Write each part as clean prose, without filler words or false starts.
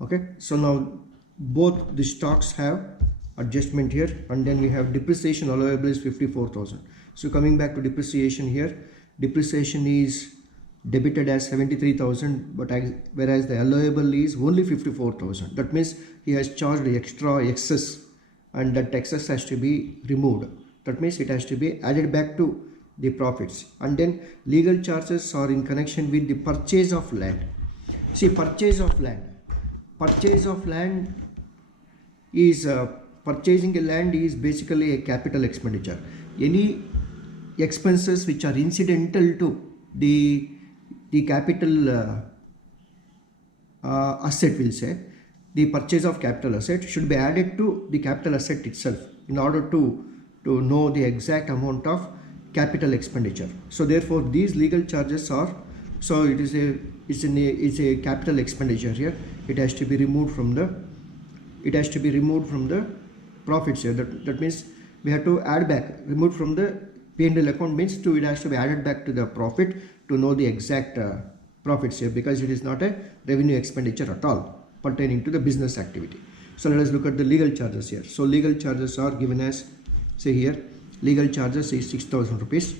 Okay, so now both the stocks have adjustment here, and then we have depreciation allowable is 54,000. So coming back to depreciation here, depreciation is debited as 73,000, but whereas the allowable is only 54,000. That means he has charged extra excess, and that excess has to be removed. That means it has to be added back to the profits. And then legal charges are in connection with the purchase of land. See, purchase of land is purchasing a land is basically a capital expenditure. Any expenses which are incidental to the capital asset, will say the purchase of capital asset should be added to the capital asset itself in order to know the exact amount of capital expenditure. So therefore these legal charges are, so it is a capital expenditure here. It has to be removed from the profits here. That means we have to add back, removed from the P&L account means it has to be added back to the profit to know the exact profits here, because it is not a revenue expenditure at all pertaining to the business activity. So let us look at the legal charges here. So legal charges are given as, say here, legal charges is 6,000 rupees,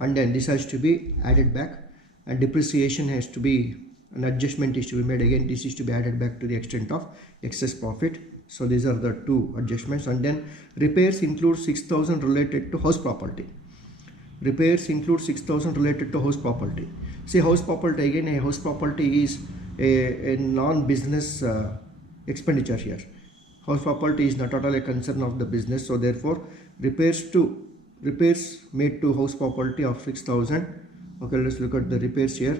and then this has to be added back, and depreciation has to be, an adjustment is to be made. Again, this is to be added back to the extent of excess profit. So these are the two adjustments. And then repairs include 6,000 related to house property. Repairs include 6,000 related to house property. See, house property, again, a house property is a non-business expenditure here. House property is not at all a concern of the business. So therefore repairs made to house property of 6,000. Okay, let's look at the repairs here.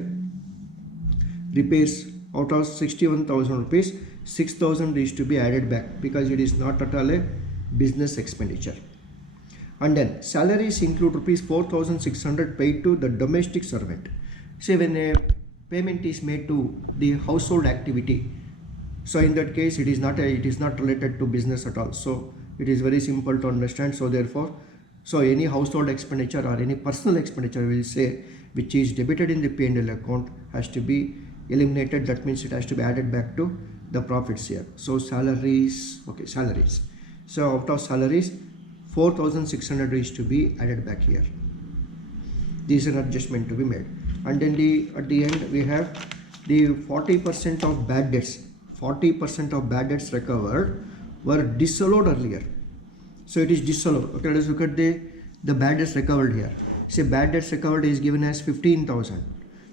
Repairs out of 61,000 rupees, 6,000 is to be added back because it is not at all a business expenditure. And then salaries include rupees 4,600 paid to the domestic servant. Say when a payment is made to the household activity, so in that case it is not related to business at all. So it is very simple to understand. So therefore, so any household expenditure or any personal expenditure, will say, which is debited in the P&L account has to be eliminated. That means it has to be added back to the profits here. So salaries, okay, salaries. So out of salaries, 4,600 is to be added back here. This is an adjustment to be made. And then at the end we have the 40% of bad debts. 40% of bad debts recovered were disallowed earlier. So it is disallowed. Okay, let's look at the bad debts recovered here. Say bad debts recovered is given as 15,000.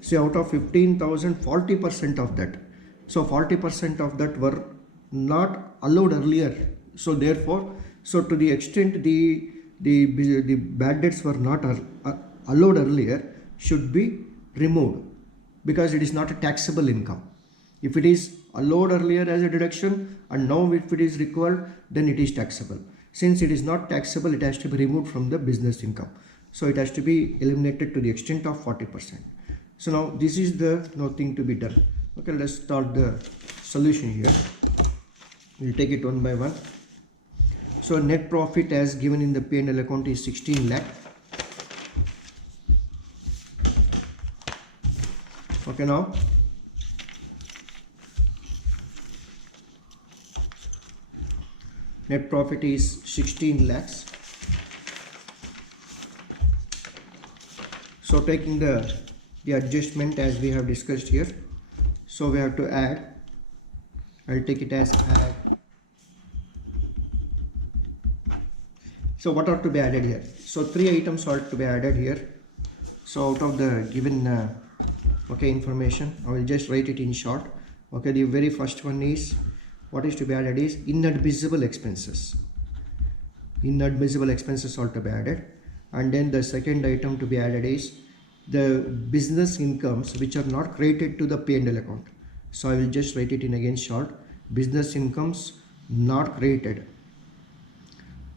Say out of 15,000, 40% of that. So 40% of that were not allowed earlier. So therefore, so to the extent the bad debts were not allowed earlier, should be removed because it is not a taxable income. If it is allowed earlier as a deduction and now if it is required, then it is taxable. Since it is not taxable, it has to be removed from the business income. So it has to be eliminated to the extent of 40%. So now this is the thing to be done. Okay, let's start the solution here. We'll take it one by one. So net profit as given in the P&L account is 16 lakh. Okay, now net profit is 16 lakhs. So taking the adjustment as we have discussed here, so we have to add, I'll take it as add. So what are to be added here? So 3 items are to be added here. So out of the given information, I will just write it in short. Okay, the very first one is, what is to be added is inadmissible expenses. Inadmissible expenses are to be added. And then the second item to be added is the business incomes which are not credited to the P&L account. So I will just write it in again short. Business incomes not credited.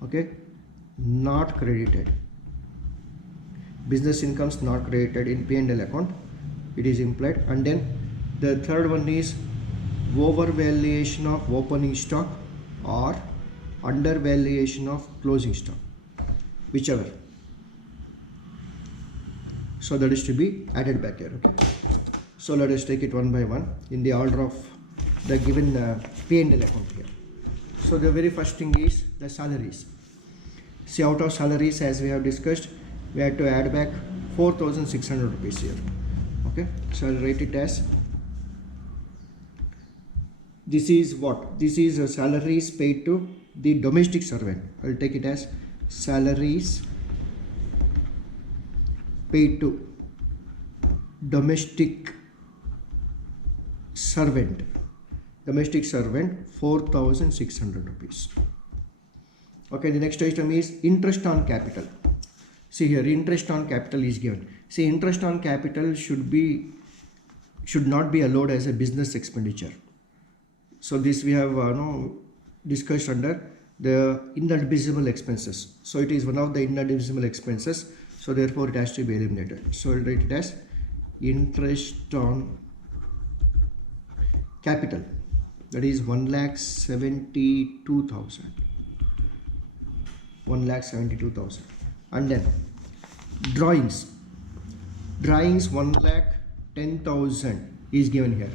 Okay, not credited. Business incomes not credited in P&L account. It is implied. And then the third one is overvaluation of opening stock or undervaluation of closing stock, whichever. So that is to be added back here. Okay, so let us take it one by one in the order of the given P&L account here. So the very first thing is the salaries. See, out of salaries, as we have discussed, we have to add back 4,600 rupees here. Okay, so I'll write it as, this is what? This is salaries paid to the domestic servant. I'll take it as salaries paid to domestic servant. Domestic servant, 4,600 rupees. Okay, the next item is interest on capital. See here, interest on capital is given. See, interest on capital should not be allowed as a business expenditure. So this we have discussed under the inadmissible expenses. So it is one of the inadmissible expenses. So therefore it has to be eliminated. So I'll write it as interest on capital. That is 1,72,000. 1,72,000. And then drawings. Drawings 1,10,000 is given here.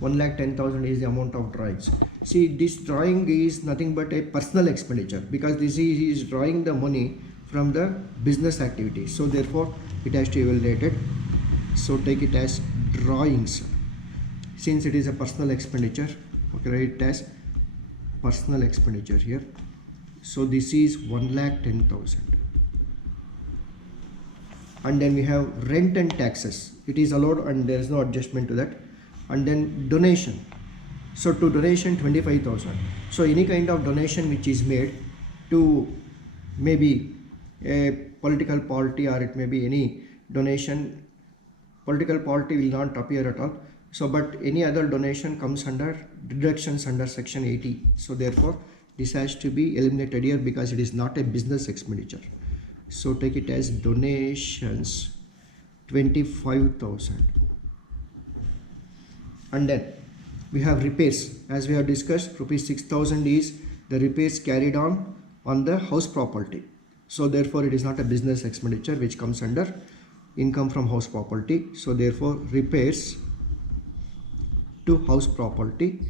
1,10,000 is the amount of drawings. See, this drawing is nothing but a personal expenditure, because this is drawing the money from the business activity. So therefore it has to be evaluated. So take it as drawings. Since it is a personal expenditure, okay, write it as personal expenditure here. So this is 1,10,000. And then we have rent and taxes. It is allowed and there is no adjustment to that. And then donation. So to donation 25,000. So any kind of donation which is made to maybe a political party, or it may be any donation, political party will not appear at all. So but any other donation comes under deductions under section 80. So therefore this has to be eliminated here because it is not a business expenditure. So take it as donations 25,000. And then we have repairs. As we have discussed, rupees 6,000 is the repairs carried on the house property. So therefore it is not a business expenditure which comes under income from house property. So therefore repairs to house property